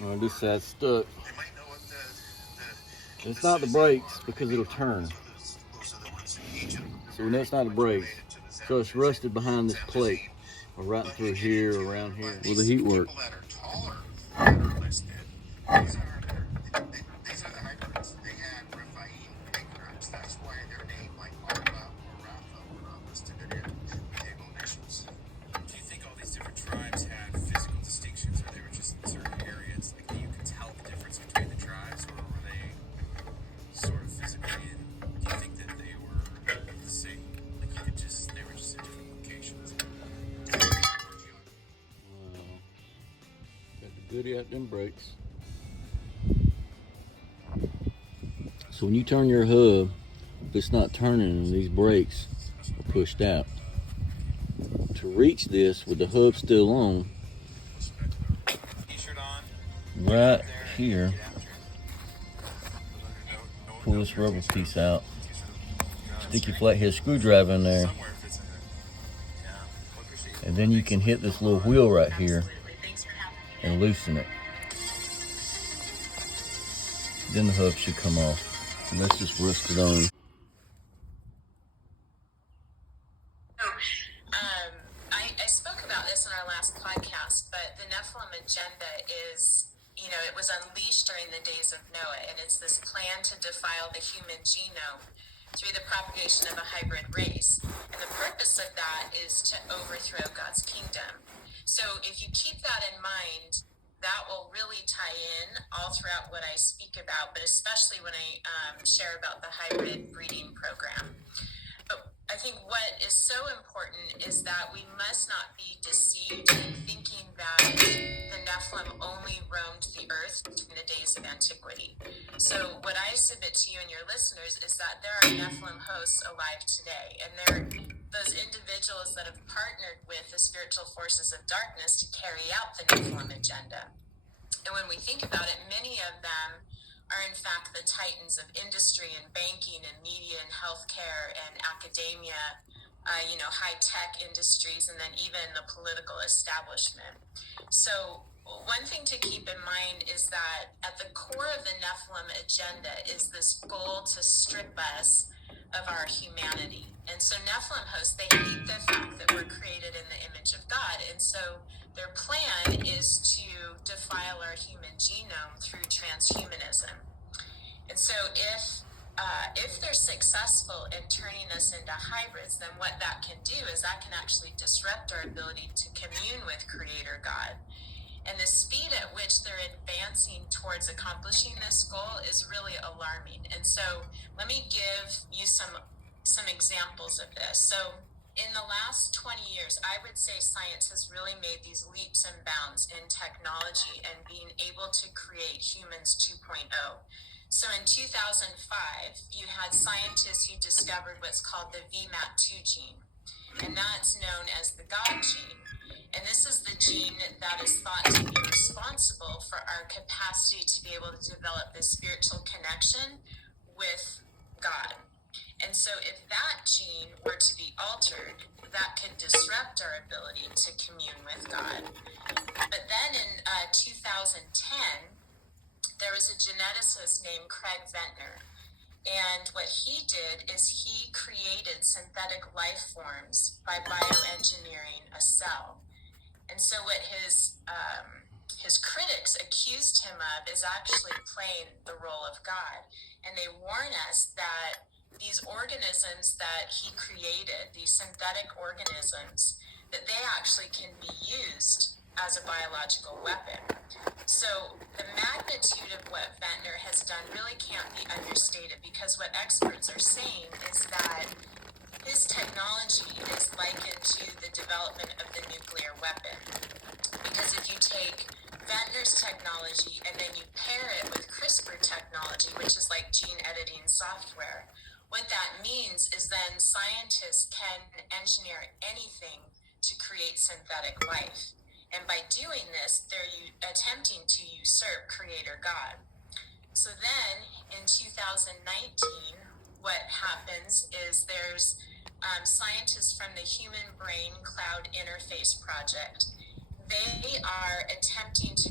Well, this side's stuck. It's not the brakes because it'll turn. So we know it's not the brakes. So it's rusted behind this plate, or right through here, around here. Will the heat work? Got the goodie out them brakes. So when you turn your hub, if it's not turning and these brakes are pushed out, to reach this with the hub still on, right here, pull this rubber piece out, stick your flathead screwdriver in there, and then you can hit this little wheel right here and loosen it. Then the hub should come off. And let's just rust it on. I spoke about this in our last podcast, but the Nephilim agenda is, it was unleashed during the days of Noah, and it's this plan to defile the human genome through the propagation of a hybrid race. And the purpose of that is to overthrow God's kingdom. So if you keep that in mind, that will really tie in all throughout what I speak about, but especially when I share about the hybrid breeding program. But I think what is so important is that we must not be deceived in thinking that the Nephilim only roamed the earth in the days of antiquity. So what I submit to you and your listeners is that there are Nephilim hosts alive today, and they're those individuals that have partnered with the spiritual forces of darkness to carry out the Nephilim agenda. And when we think about it, many of them are in fact the titans of industry and banking and media and healthcare and academia, high-tech industries, and then even the political establishment. So one thing to keep in mind is that at the core of the Nephilim agenda is this goal to strip us of our humanity. And so Nephilim hosts, they hate the fact that we're created in the image of God. And so their plan is to defile our human genome through transhumanism. And so if they're successful in turning us into hybrids, then what that can do is that can actually disrupt our ability to commune with Creator God. And the speed at which they're advancing towards accomplishing this goal is really alarming. And so let me give you some examples of this. So in the last 20 years, I would say science has really made these leaps and bounds in technology and being able to create humans 2.0. So in 2005, you had scientists who discovered what's called the VMAT2 gene, and that's known as the God gene. And this is the gene that is thought to be responsible for our capacity to be able to develop this spiritual connection with God. And so if that gene were to be altered, that could disrupt our ability to commune with God. But then in 2010, there was a geneticist named Craig Ventnor. And what he did is he created synthetic life forms by bioengineering a cell. And so what his critics accused him of is actually playing the role of God. And they warn us that these organisms that he created, these synthetic organisms, that they actually can be used as a biological weapon. So the magnitude of what Ventnor has done really can't be understated, because what experts are saying is that his technology is likened to the development of the nuclear weapon. Because if you take Ventnor's technology and then you pair it with CRISPR technology, which is like gene editing software, what that means is then scientists can engineer anything to create synthetic life. And by doing this, they're attempting to usurp Creator God. So then in 2019, what happens is there's scientists from the Human Brain Cloud Interface Project. They are attempting to